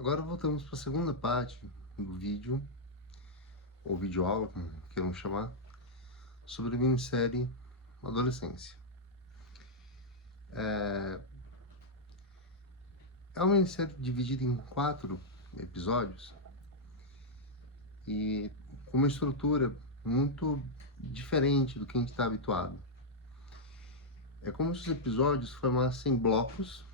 Agora voltamos para a segunda parte do vídeo, ou videoaula, como queiram chamar, sobre a minissérie Adolescência. É uma minissérie dividida em 4 episódios e com uma estrutura muito diferente do que a gente está habituado. É como se os episódios formassem blocos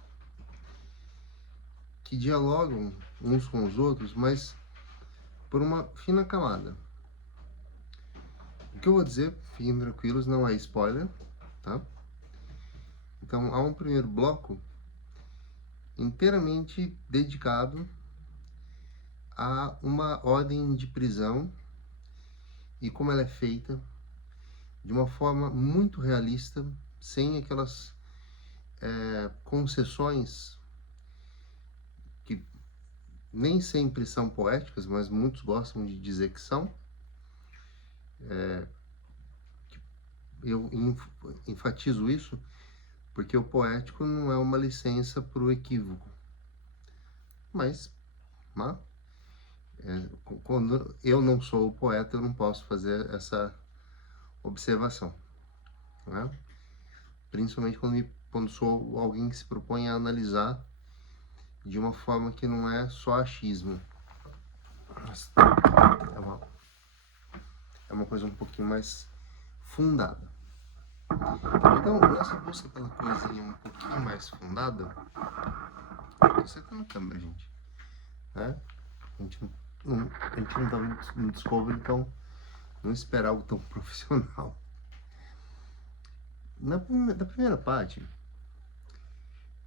que dialogam uns com os outros, mas por uma fina camada. O que eu vou dizer, fiquem tranquilos, não é spoiler, tá? Então há um primeiro bloco inteiramente dedicado a uma ordem de prisão e como ela é feita de uma forma muito realista, sem aquelas concessões que nem sempre são poéticas, mas muitos gostam de dizer que são. Eu enfatizo isso porque o poético não é uma licença para o equívoco, mas quando eu não sou o poeta, eu não posso fazer essa observação, né? Principalmente quando sou alguém que se propõe a analisar de uma forma que não é só achismo. É uma coisa um pouquinho mais fundada. Então, nessa busca pela coisinha um pouquinho mais fundada, você tá na câmera, gente, né? A gente não tá no Discovery, então não esperar algo tão profissional. Da primeira parte,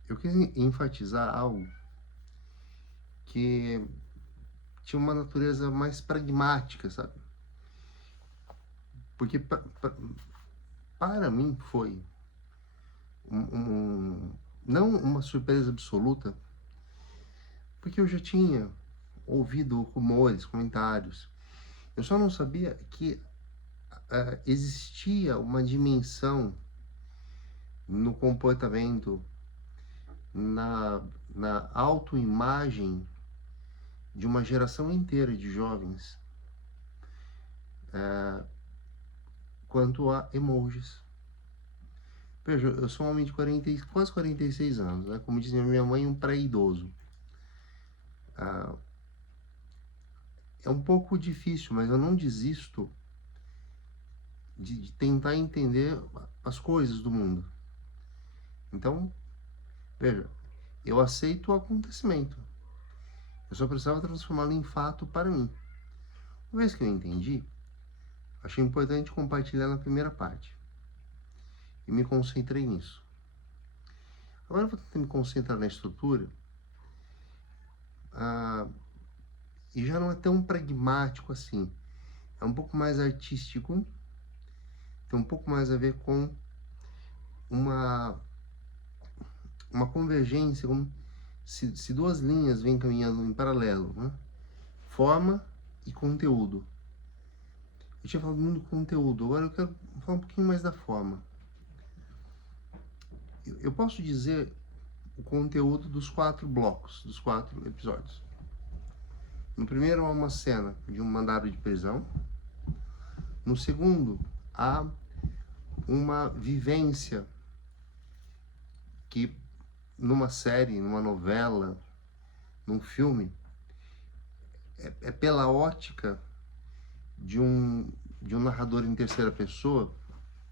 eu quis enfatizar algo que tinha uma natureza mais pragmática, sabe? Porque para mim foi não uma surpresa absoluta, porque eu já tinha ouvido rumores, comentários. Eu só não sabia que existia uma dimensão no comportamento, na autoimagem de uma geração inteira de jovens quanto a emojis. Veja, eu sou um homem de quase 46 anos, né? Como dizia minha mãe, um pré-idoso. É um pouco difícil, mas eu não desisto de tentar entender as coisas do mundo. Então, veja, eu aceito o acontecimento. Eu só precisava transformá-lo em fato para mim. Uma vez que eu entendi, achei importante compartilhar na primeira parte. E me concentrei nisso. Agora eu vou tentar me concentrar na estrutura. E já não é tão pragmático assim. É um pouco mais artístico. Tem um pouco mais a ver com uma convergência, como se duas linhas vêm caminhando em paralelo, né? Forma e conteúdo. Eu tinha falado muito do conteúdo, agora eu quero falar um pouquinho mais da forma. Eu posso dizer o conteúdo dos 4 blocos, dos 4 episódios. No primeiro há uma cena de um mandado de prisão. No segundo há uma vivência que numa série, numa novela, num filme, é pela ótica de um narrador em terceira pessoa,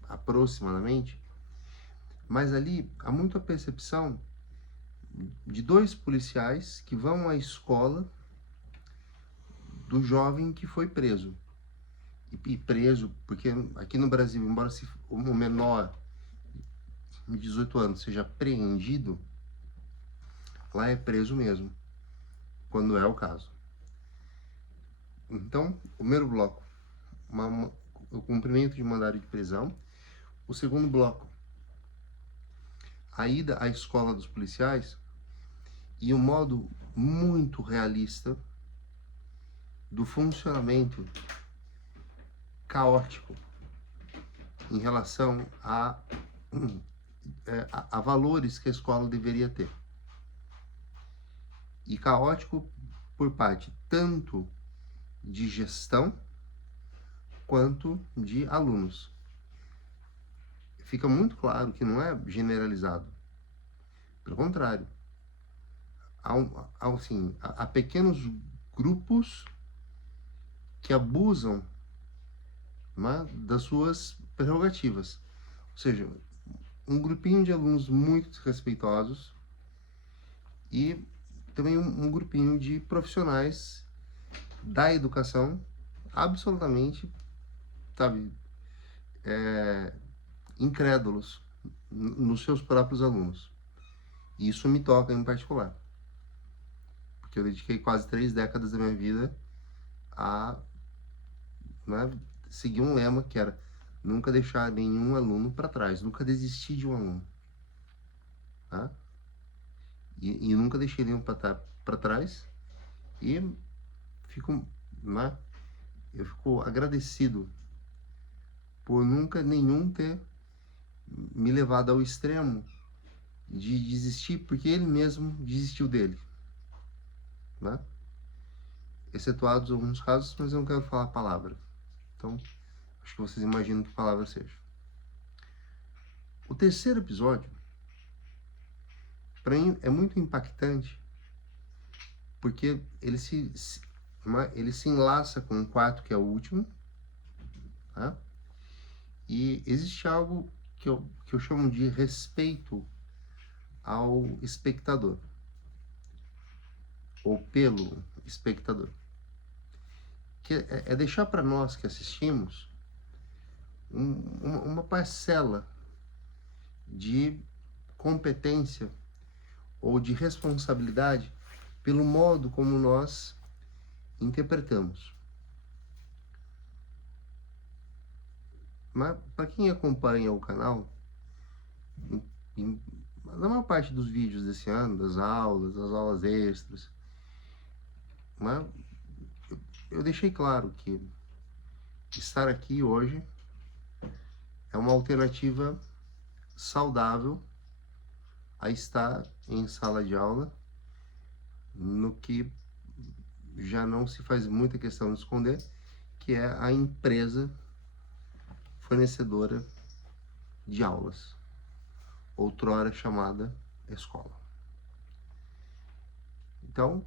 aproximadamente, mas ali há muito a percepção de 2 policiais que vão à escola do jovem que foi preso. E preso, porque aqui no Brasil, embora o menor de 18 anos seja apreendido, lá é preso mesmo, quando é o caso. Então, o primeiro bloco, o cumprimento de mandado de prisão. O segundo bloco, a ida à escola dos policiais e um modo muito realista do funcionamento caótico em relação a valores que a escola deveria ter. E caótico por parte tanto de gestão quanto de alunos. Fica muito claro que não é generalizado. Pelo contrário, há pequenos grupos que abusam, né, das suas prerrogativas. Ou seja, um grupinho de alunos muito desrespeitosos e também um grupinho de profissionais da educação absolutamente, sabe, incrédulos nos seus próprios alunos. E isso me toca em particular, porque eu dediquei quase 3 décadas da minha vida a, né, seguir um lema que era nunca deixar nenhum aluno para trás, nunca desistir de um aluno, tá? E nunca deixei nenhum para trás, e fico, né, eu fico agradecido por nunca nenhum ter me levado ao extremo de desistir, porque ele mesmo desistiu dele, né? Excetuados alguns casos, mas eu não quero falar a palavra. Então, acho que vocês imaginam que palavra seja. O terceiro episódio, para mim, é muito impactante, porque ele se enlaça com o quarto, que é o último, tá? E existe algo que eu chamo de respeito ao espectador, ou pelo espectador, que é deixar para nós que assistimos uma parcela de competência ou de responsabilidade pelo modo como nós interpretamos. Mas para quem acompanha o canal, na maior parte dos vídeos desse ano, das aulas extras, né, eu deixei claro que estar aqui hoje é uma alternativa saudável a estar em sala de aula, no que já não se faz muita questão de esconder, que é a empresa fornecedora de aulas, outrora chamada escola. Então,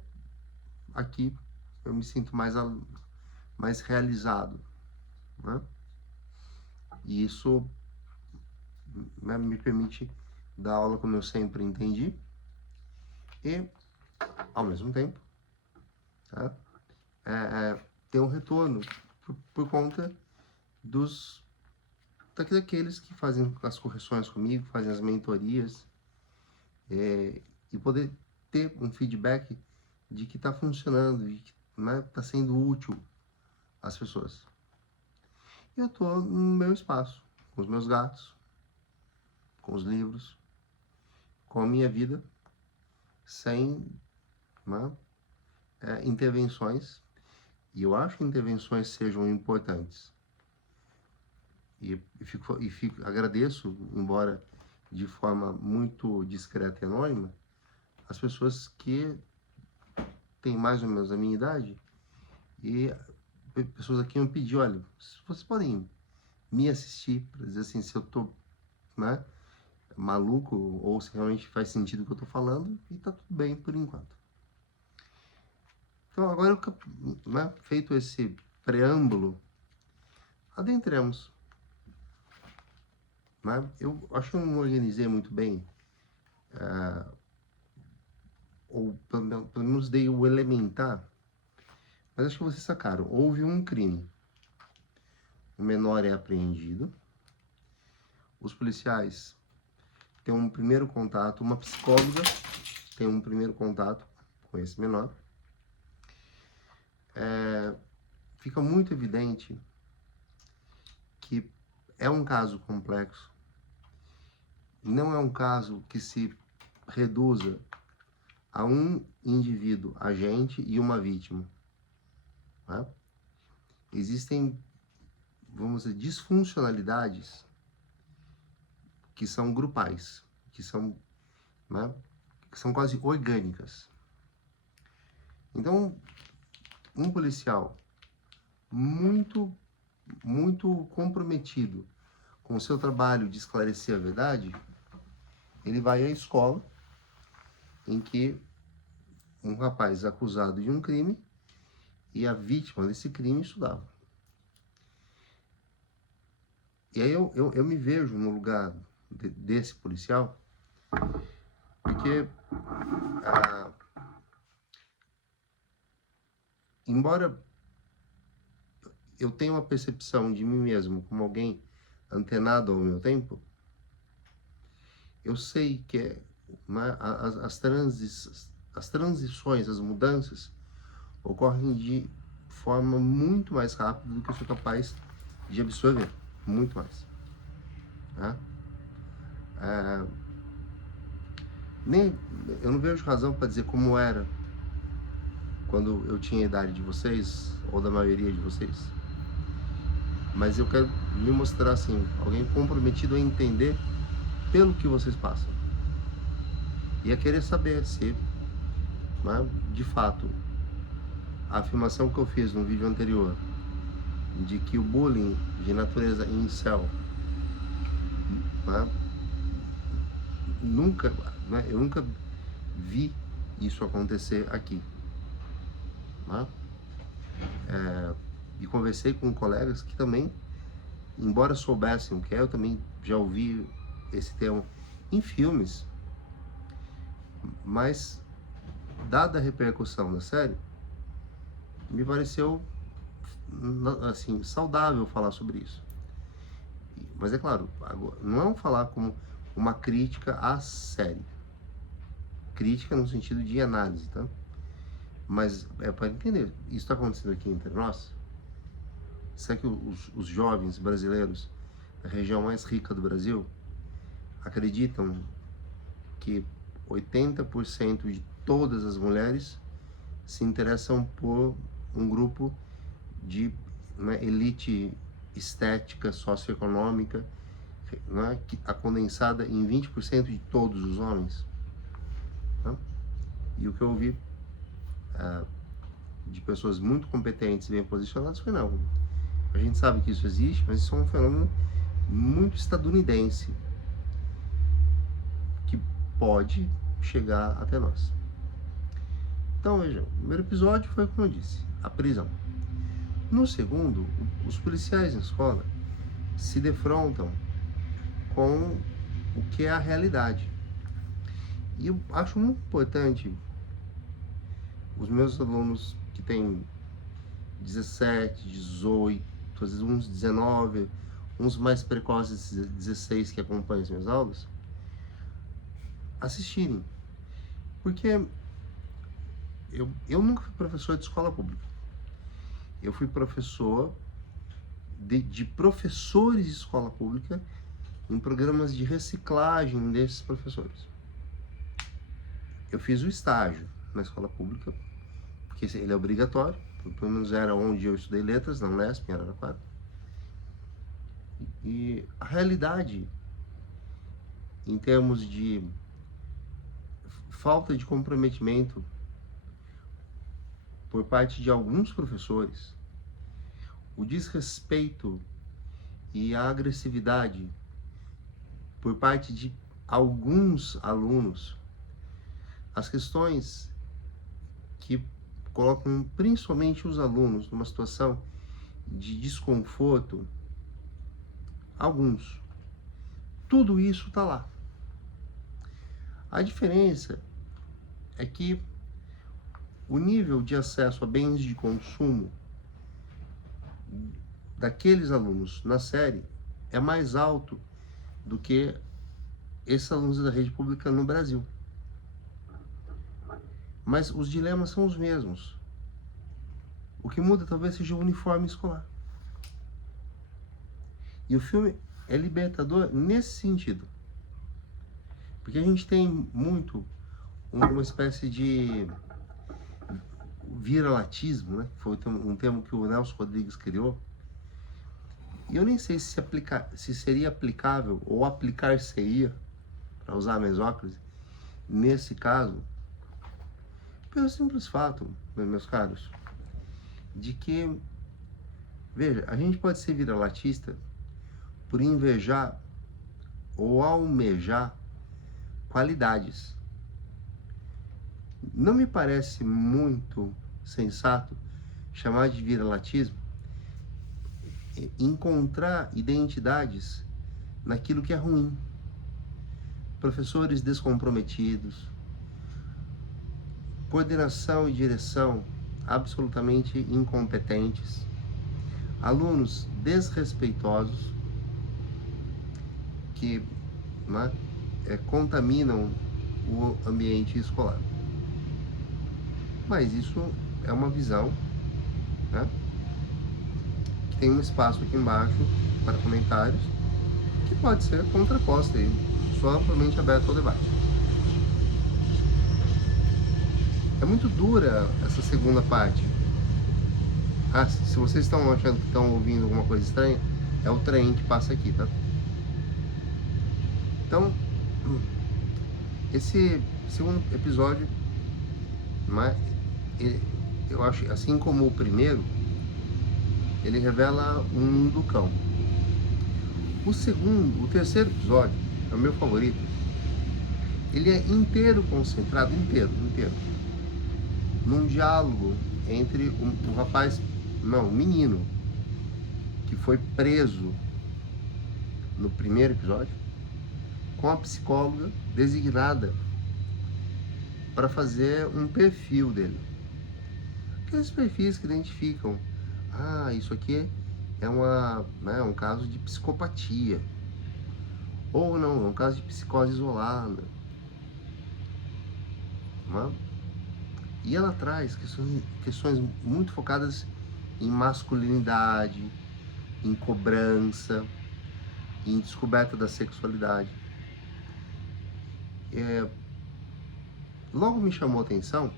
aqui eu me sinto mais realizado, né? E isso, né, me permite dar aula como eu sempre entendi e, ao mesmo tempo, tá, ter um retorno por conta daqueles que fazem as correções comigo, fazem as mentorias, e poder ter um feedback de que está funcionando, de que, né, está sendo útil às pessoas. Eu estou no meu espaço, com os meus gatos, com os livros, com a minha vida, sem, né, intervenções, e eu acho que intervenções sejam importantes. E agradeço, embora de forma muito discreta e anônima, as pessoas que têm mais ou menos a minha idade, e pessoas aqui me pediram, olha, vocês podem me assistir para dizer assim, se eu tô, né, maluco ou se realmente faz sentido o que eu tô falando, e tá tudo bem por enquanto. Então agora, né, feito esse preâmbulo, adentremos. Né? Eu acho que eu não organizei muito bem, ou pelo menos dei o elementar, mas acho que vocês sacaram. Houve um crime, o menor é apreendido, os policiais têm um primeiro contato, uma psicóloga tem um primeiro contato com esse menor. Fica muito evidente que é um caso complexo, não é um caso que se reduza a um indivíduo agente e uma vítima. Né? Existem, vamos dizer, disfuncionalidades que são grupais, que são, né, que são quase orgânicas. Então, um policial muito, muito comprometido com o seu trabalho de esclarecer a verdade, ele vai à escola em que um rapaz acusado de um crime e a vítima desse crime estudava. E aí eu me vejo no lugar desse policial, porque embora eu tenha uma percepção de mim mesmo como alguém antenado ao meu tempo, eu sei que as transições, as mudanças ocorrem de forma muito mais rápida do que eu sou capaz de absorver, muito mais. Né? Eu não vejo razão para dizer como era quando eu tinha a idade de vocês, ou da maioria de vocês. Mas eu quero me mostrar assim, alguém comprometido a entender pelo que vocês passam. E a querer saber se, né, de fato, a afirmação que eu fiz no vídeo anterior, de que o bullying de natureza incel, né, eu nunca vi isso acontecer aqui. Né? E conversei com colegas que também, embora soubessem o que é, eu também já ouvi esse termo em filmes, mas dada a repercussão da série, me pareceu assim, saudável falar sobre isso. Mas é claro, não é falar como uma crítica à série. Crítica no sentido de análise, tá? Mas é para entender, isso está acontecendo aqui entre nós? Será que os jovens brasileiros da região mais rica do Brasil acreditam que 80% de todas as mulheres se interessam por um grupo de, né, elite estética, socioeconômica, né, a condensada em 20% de todos os homens? Né? E o que eu ouvi de pessoas muito competentes e bem posicionadas foi: não, a gente sabe que isso existe, mas isso é um fenômeno muito estadunidense que pode chegar até nós. Então vejam, o primeiro episódio foi, como eu disse, a prisão. No segundo, os policiais na escola se defrontam com o que é a realidade. E eu acho muito importante os meus alunos que têm 17, 18, às vezes uns 19, uns mais precoces, 16, que acompanham as minhas aulas, assistirem. Porque eu nunca fui professor de escola pública. Eu fui professor de professores de escola pública em programas de reciclagem desses professores. Eu fiz o estágio na escola pública, porque ele é obrigatório, pelo menos era onde eu estudei letras, na Unesp, em Araraquara. E a realidade, em termos de falta de comprometimento por parte de alguns professores, o desrespeito e a agressividade por parte de alguns alunos, as questões que colocam principalmente os alunos numa situação de desconforto, alguns, tudo isso está lá. A diferença é que o nível de acesso a bens de consumo daqueles alunos na série é mais alto do que esses alunos da rede pública no Brasil. Mas os dilemas são os mesmos. O que muda talvez seja o uniforme escolar. E o filme é libertador nesse sentido. Porque a gente tem muito uma espécie de viralatismo, né? Foi um termo que o Nelson Rodrigues criou. E eu nem sei se seria aplicável ou aplicar-se-ia, para usar a mesóclise, nesse caso, Pelo simples fato, meus caros, de que, veja, a gente pode ser vira-latista por invejar ou almejar qualidades. Não me parece muito sensato chamar de vira-latismo encontrar identidades naquilo que é ruim. Professores descomprometidos, coordenação e direção absolutamente incompetentes, alunos desrespeitosos que, né, contaminam o ambiente escolar. Mas isso é uma visão, né, que tem um espaço aqui embaixo para comentários, que pode ser contraposta aí. Sou amplamente aberto ao debate. É muito dura essa segunda parte. Ah, se vocês estão achando que estão ouvindo alguma coisa estranha, é o trem que passa aqui, tá? Então, esse segundo episódio, né, eu acho, assim como o primeiro, ele revela um mundo cão. O terceiro episódio, é o meu favorito, ele é inteiro concentrado, inteiro, num diálogo entre o rapaz, não, o menino, que foi preso no primeiro episódio, com a psicóloga designada para fazer um perfil dele. Aqueles perfis que identificam, isso aqui é um caso de psicopatia, ou não, é um caso de psicose isolada. Né? E ela traz questões muito focadas em masculinidade, em cobrança, em descoberta da sexualidade. Logo me chamou a atenção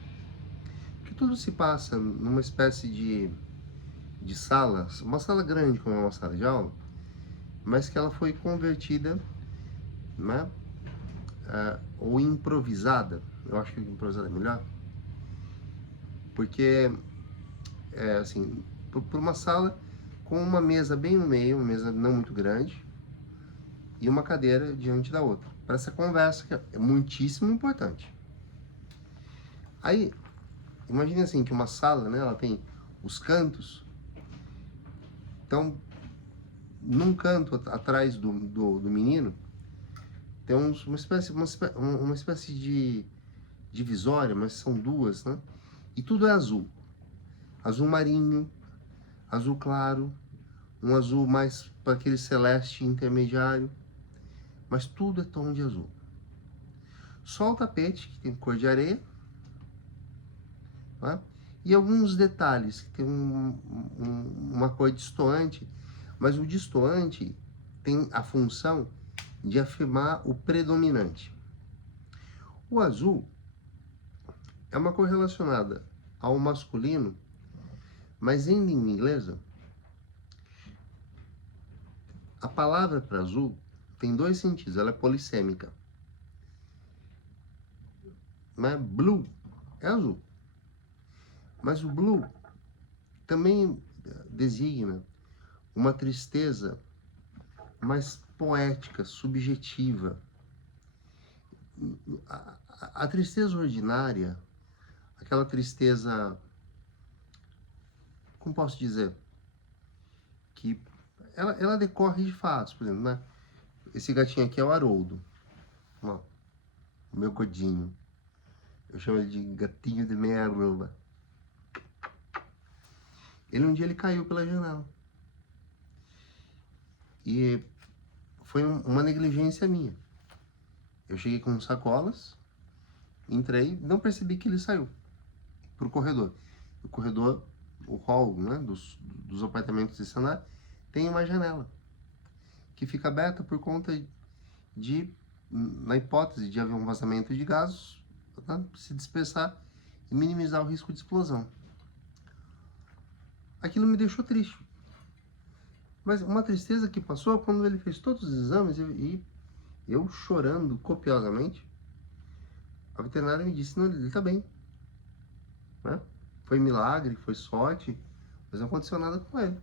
que tudo se passa numa espécie de sala, uma sala grande como é uma sala de aula, mas que ela foi convertida, né, ou improvisada. Eu acho que improvisada é melhor, porque assim, por uma sala com uma mesa bem no meio, uma mesa não muito grande, e uma cadeira diante da outra, para essa conversa que é muitíssimo importante. Aí, imagine assim, que uma sala, né, ela tem os cantos. Então, num canto atrás do menino, tem uma espécie de divisória, mas são duas, né? E tudo é azul. Azul marinho, azul claro, um azul mais para aquele celeste intermediário, mas tudo é tom de azul. Só o tapete, que tem cor de areia, né? E alguns detalhes, que tem uma cor destoante, mas o destoante tem a função de afirmar o predominante. O azul é uma cor relacionada ao masculino, mas em língua inglesa, a palavra para azul tem dois sentidos, ela é polissêmica. Né? Blue é azul, mas o blue também designa uma tristeza mais poética, subjetiva. A tristeza ordinária, aquela tristeza, como posso dizer, que ela decorre de fatos. Por exemplo, né? Esse gatinho aqui é o Haroldo, ó, o meu godinho. Eu chamo ele de gatinho de merda. Um dia ele caiu pela janela. E foi uma negligência minha. Eu cheguei com sacolas, entrei, não percebi que ele saiu pro corredor. O corredor, o hall, né, dos apartamentos desse andar, tem uma janela que fica aberta por conta de, na hipótese de haver um vazamento de gases, né, se dispersar e minimizar o risco de explosão. Aquilo me deixou triste. Mas uma tristeza que passou quando ele fez todos os exames e eu chorando copiosamente, a veterinária me disse, não, ele tá bem. né? Foi milagre, foi sorte, mas não aconteceu nada com ele.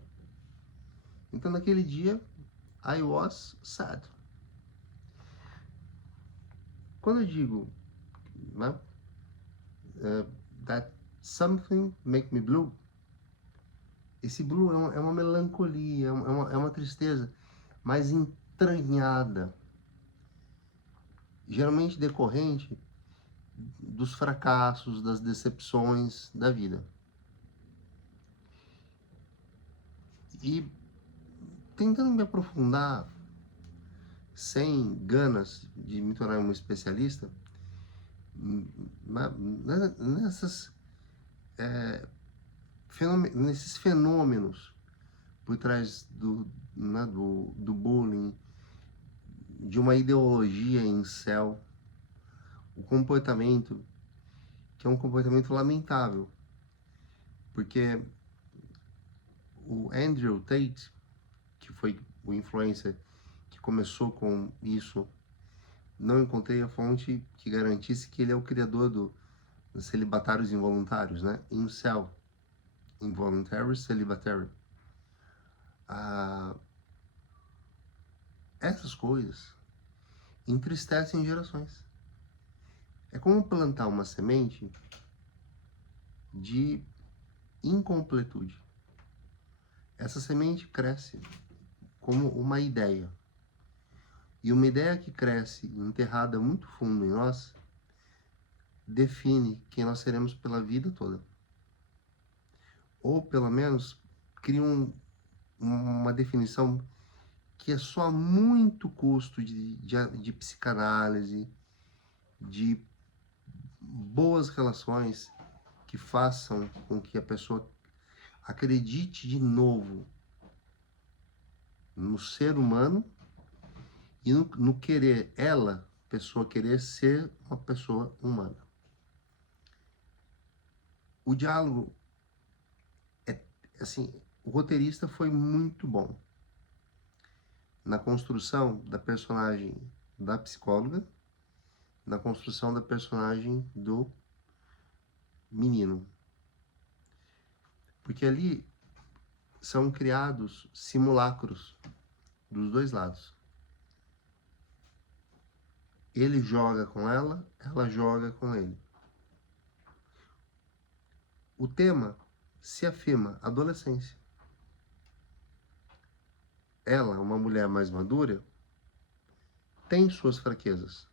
Então naquele dia, I was sad. Quando eu digo, né, that something make me blue, esse blue é uma melancolia, é uma tristeza mais entranhada, geralmente decorrente dos fracassos, das decepções da vida. E tentando me aprofundar, sem ganas de me tornar um especialista, nessas, nesses fenômenos por trás do bullying, de uma ideologia incel, o comportamento, que é um comportamento lamentável, porque o Andrew Tate, que foi o influencer que começou com isso, não encontrei a fonte que garantisse que ele é o criador dos celibatários involuntários, né? Incel, Involuntary Celibatary. Essas coisas entristecem gerações. É como plantar uma semente de incompletude. Essa semente cresce como uma ideia. E uma ideia que cresce enterrada muito fundo em nós define quem nós seremos pela vida toda. Ou, pelo menos, cria uma definição que é só a muito custo de psicanálise, de boas relações que façam com que a pessoa acredite de novo no ser humano e no querer, pessoa, querer ser uma pessoa humana. O diálogo, assim, o roteirista foi muito bom na construção da personagem da psicóloga, na construção da personagem do menino. Porque ali são criados simulacros dos dois lados. Ele joga com ela joga com ele. O tema se afirma adolescência. Ela, uma mulher mais madura, tem suas fraquezas.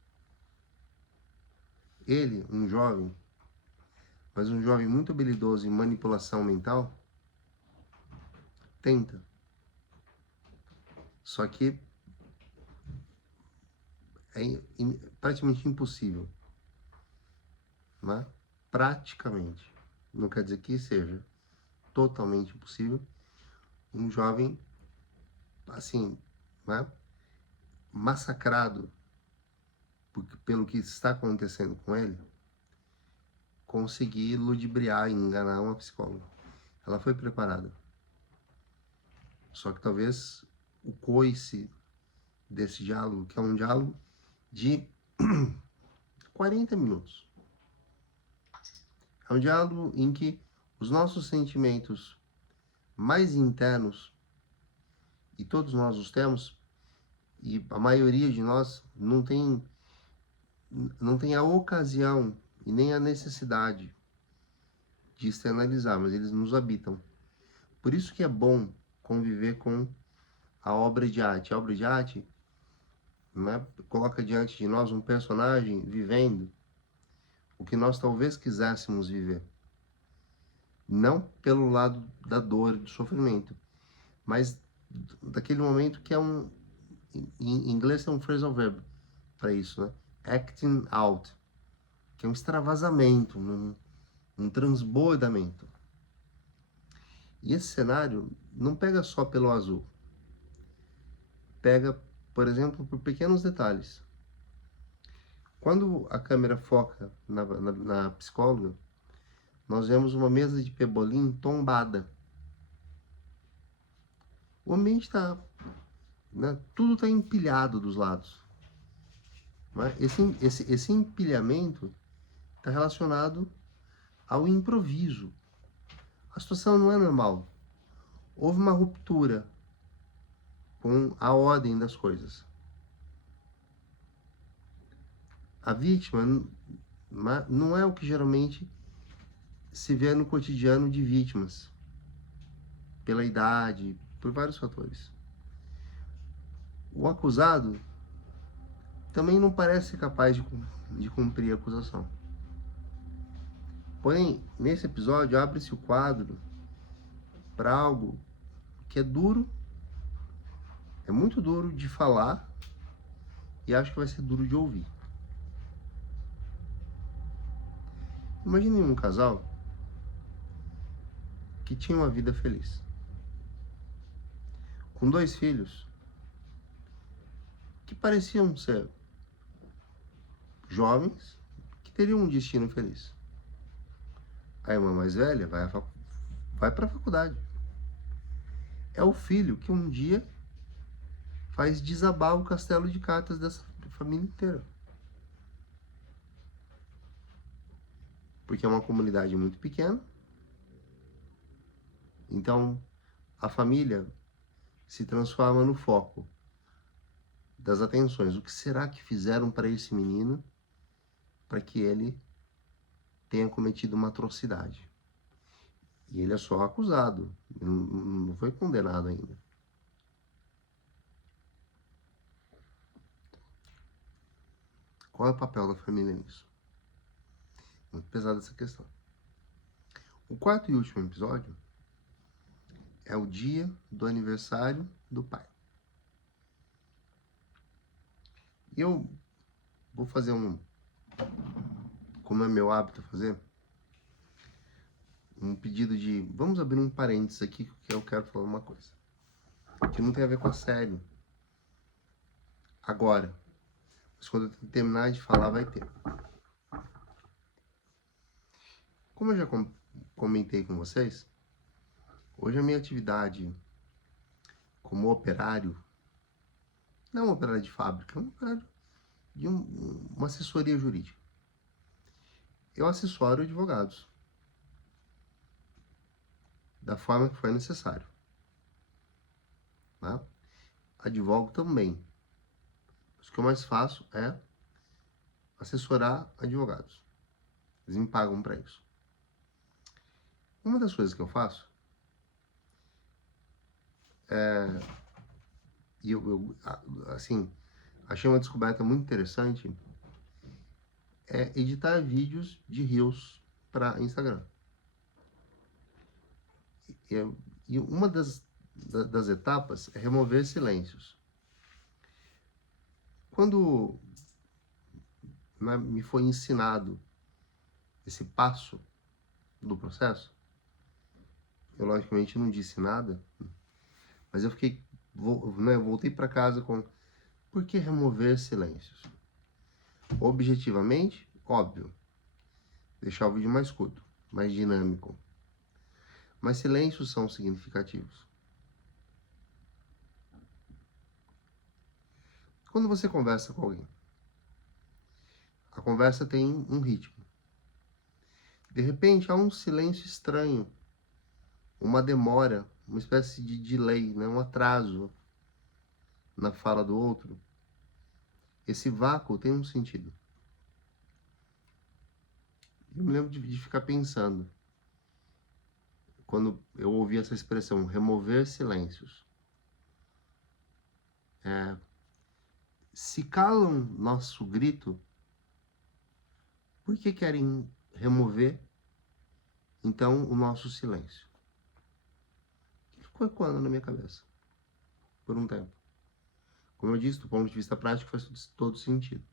Ele, um jovem, mas um jovem muito habilidoso em manipulação mental, tenta. Só que é praticamente impossível. Né? Praticamente. Não quer dizer que seja totalmente impossível um jovem, assim, né, massacrado pelo que está acontecendo com ele, conseguir ludibriar e enganar uma psicóloga. Ela foi preparada. Só que talvez o coice desse diálogo, que é um diálogo de 40 minutos. É um diálogo em que os nossos sentimentos mais internos, e todos nós os temos, e a maioria de nós não tem a ocasião e nem a necessidade de externalizar, mas eles nos habitam. Por isso que é bom conviver com a obra de arte. A obra de arte, né, coloca diante de nós um personagem vivendo o que nós talvez quiséssemos viver. Não pelo lado da dor e do sofrimento, mas daquele momento que é em inglês é um phrasal verb para isso, né? Acting out, que é um extravasamento, um transbordamento. E esse cenário não pega só pelo azul. Pega, por exemplo, por pequenos detalhes. Quando a câmera foca na psicóloga, nós vemos uma mesa de pebolim tombada. O ambiente está, né, tudo está empilhado dos lados. Né? Esse empilhamento está relacionado ao improviso. A situação não é normal. Houve uma ruptura com a ordem das coisas. A vítima não é o que geralmente se vê no cotidiano de vítimas, pela idade, por vários fatores. O acusado também não parece capaz de cumprir a acusação. Porém, nesse episódio, abre-se o quadro para algo que é duro, é muito duro de falar e acho que vai ser duro de ouvir. Imagine um casal que tinha uma vida feliz, com 2 filhos que pareciam ser jovens que teriam um destino feliz. A irmã mais velha vai para a faculdade. É o filho que um dia faz desabar o castelo de cartas dessa família inteira. Porque é uma comunidade muito pequena. Então, a família se transforma no foco das atenções. O que será que fizeram para esse menino para que ele tenha cometido uma atrocidade? E ele é só acusado, não foi condenado ainda. Qual é o papel da família nisso? Muito pesada essa questão. O 4º e último episódio é o dia do aniversário do pai. E eu vou fazer como é meu hábito fazer, um pedido de... Vamos abrir um parênteses aqui, que eu quero falar uma coisa. Que não tem a ver com a série. Agora. Mas quando eu terminar de falar, vai ter. Como eu já comentei com vocês, hoje a minha atividade como operário, não um operário de fábrica, um operário de uma assessoria jurídica. Eu assessoro advogados da forma que for necessário. Tá? Advogo também. Mas o que eu mais faço é assessorar advogados. Eles me pagam para isso. Uma das coisas que eu faço e eu assim, achei uma descoberta muito interessante, é editar vídeos de Reels para Instagram. E uma das etapas é remover silêncios. Quando me foi ensinado esse passo do processo, eu logicamente não disse nada, mas eu fiquei, voltei para casa com: por que remover silêncios? Objetivamente, óbvio, deixar o vídeo mais curto, mais dinâmico. Mas silêncios são significativos. Quando você conversa com alguém, a conversa tem um ritmo. De repente há um silêncio estranho, uma demora, uma espécie de delay, né? Um atraso na fala do outro. Esse vácuo tem um sentido. Eu me lembro de ficar pensando, quando eu ouvi essa expressão, remover silêncios. Se calam nosso grito, por que querem remover, então, o nosso silêncio? Ficou ecoando na minha cabeça, por um tempo. Como eu disse, do ponto de vista prático, faz todo sentido.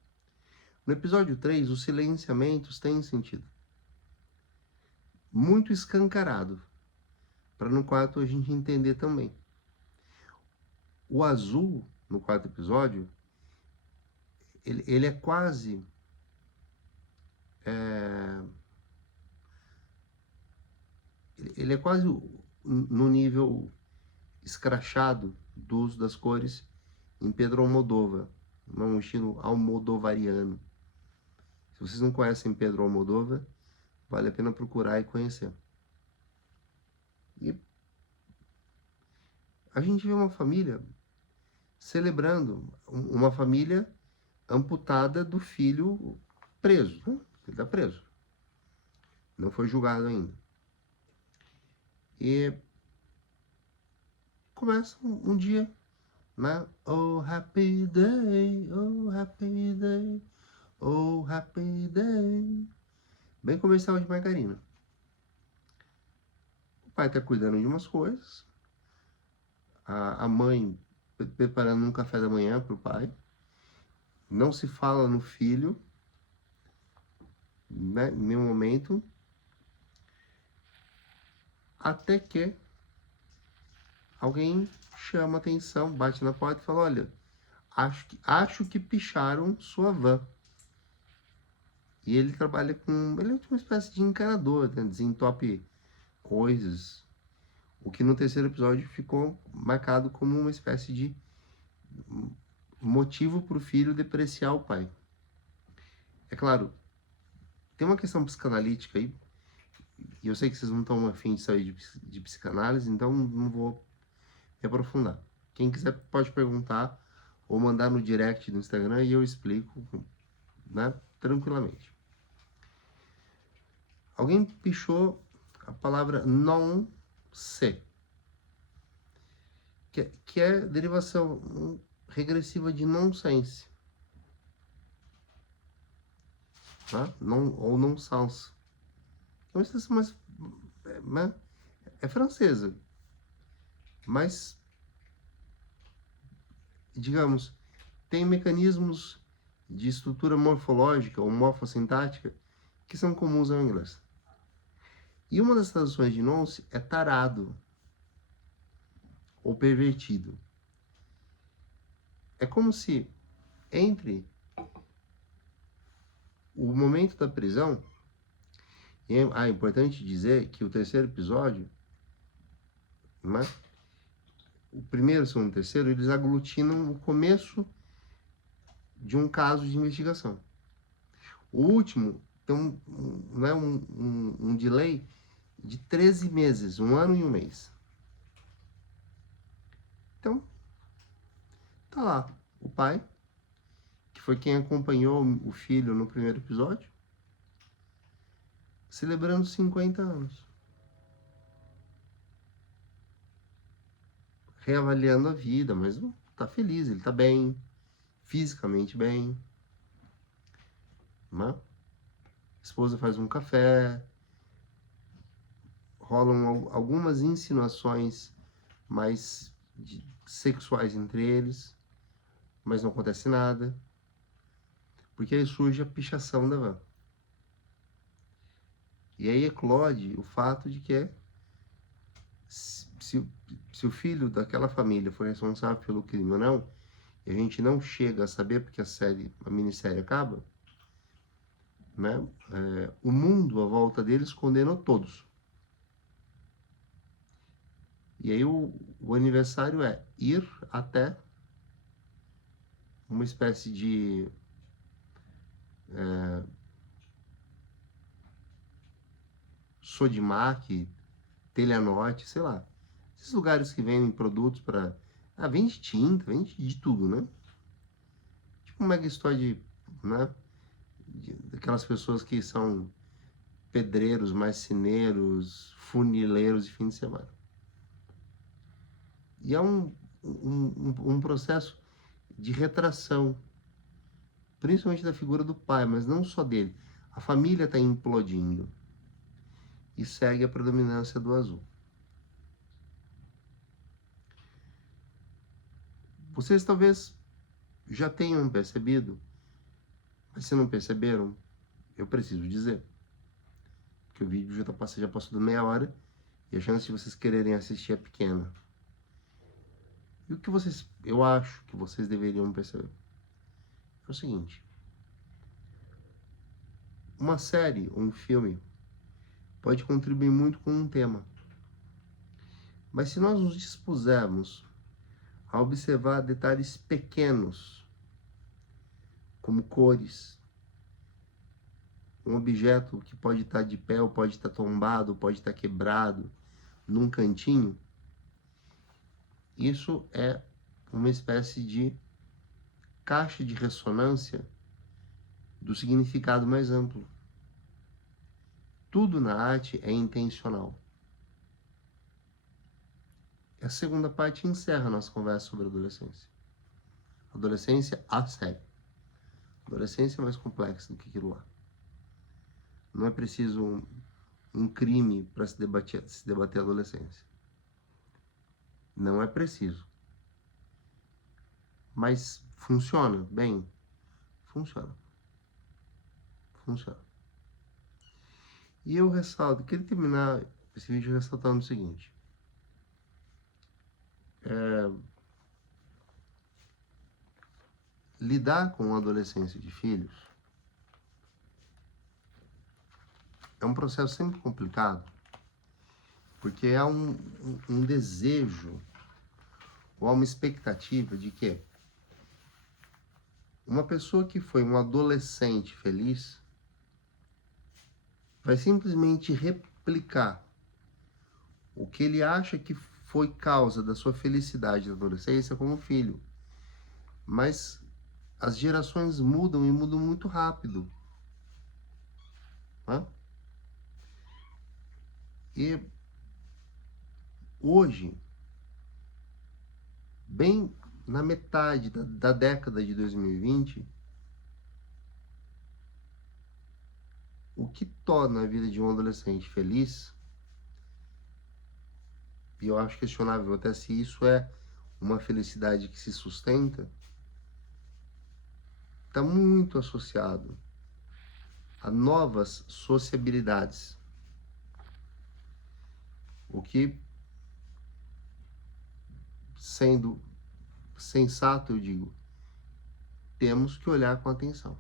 No episódio 3, os silenciamentos têm sentido. Muito escancarado, para no 4 a gente entender também. O azul, no 4º episódio, ele é quase... Ele é quase no nível escrachado do uso das cores em Pedro Almodóvar, um estilo almodovariano. Se vocês não conhecem Pedro Almodóvar, vale a pena procurar e conhecer. E a gente vê uma família celebrando, uma família amputada do filho preso, né? Ele está preso, não foi julgado ainda. E começa um dia, né? Oh happy day, oh happy day, oh happy day. Bem comercial de margarina. O pai está cuidando de umas coisas, a mãe preparando um café da manhã para o pai. Não se fala no filho, né, em nenhum momento, até que alguém chama atenção, bate na porta e fala: olha, acho que picharam sua van. E ele trabalha com. Ele é uma espécie de encanador, né? Desentope coisas. O que no terceiro episódio ficou marcado como uma espécie de motivo para o filho depreciar o pai. É claro, tem uma questão psicanalítica aí, e eu sei que vocês não estão afim de sair de psicanálise, então não vou me aprofundar. Quem quiser pode perguntar ou mandar no direct do Instagram e eu explico, né, tranquilamente. Alguém pichou a palavra non se, que é derivação regressiva de nonsense, tá? Non, ou nonsense. É uma expressão é francesa, mas, digamos, tem mecanismos de estrutura morfológica ou morfossintática que são comuns ao inglês. E uma das traduções de nonce é tarado ou pervertido. É como se entre o momento da prisão, e é importante dizer que o terceiro episódio, né, o primeiro, o segundo e o terceiro, eles aglutinam o começo de um caso de investigação. O último tem um delay de 13 meses, 1 ano e 1 mês. Então, tá lá, o pai, que foi quem acompanhou o filho no primeiro episódio, celebrando 50 anos. Reavaliando a vida, mas tá feliz, ele tá bem, fisicamente bem. Né? A esposa faz um café, rolam algumas insinuações mais sexuais entre eles, mas não acontece nada, porque aí surge a pichação da van. E aí eclode o fato de que se o filho daquela família foi responsável pelo crime ou não, e a gente não chega a saber porque a minissérie acaba, né? O mundo à volta deles condenou todos. E aí o aniversário é ir até uma espécie de Sodimac, Telhanorte, sei lá. Esses lugares que vendem produtos para... vende tinta, vende de tudo, né? Tipo uma mega história de, né? Daquelas pessoas que são pedreiros, marceneiros, funileiros de fim de semana. E é um processo de retração, principalmente da figura do pai, mas não só dele. A família está implodindo e segue a predominância do azul. Vocês talvez já tenham percebido, mas se não perceberam, eu preciso dizer, que o vídeo já passou de meia hora e a chance de vocês quererem assistir é pequena. E o que eu acho que vocês deveriam perceber é o seguinte: uma série ou um filme pode contribuir muito com um tema, mas se nós nos dispusermos a observar detalhes pequenos, como cores, um objeto que pode estar de pé, ou pode estar tombado, pode estar quebrado, num cantinho, isso é uma espécie de caixa de ressonância do significado mais amplo. Tudo na arte é intencional. A segunda parte encerra a nossa conversa sobre adolescência. Adolescência, a sério. Adolescência é mais complexa do que aquilo lá. Não é preciso um crime para se debater a adolescência. Não é preciso. Mas funciona bem? Funciona. Funciona. E eu queria terminar esse vídeo ressaltando o seguinte. Lidar com a adolescência de filhos é um processo sempre complicado, porque há um desejo ou há uma expectativa de que uma pessoa que foi um adolescente feliz vai simplesmente replicar o que ele acha que foi causa da sua felicidade na adolescência como filho. Mas as gerações mudam e mudam muito rápido. Né? E hoje, bem na metade da década de 2020, o que torna a vida de um adolescente feliz, e eu acho questionável até se isso é uma felicidade que se sustenta, está muito associado a novas sociabilidades. O que, sendo sensato, eu digo, temos que olhar com atenção.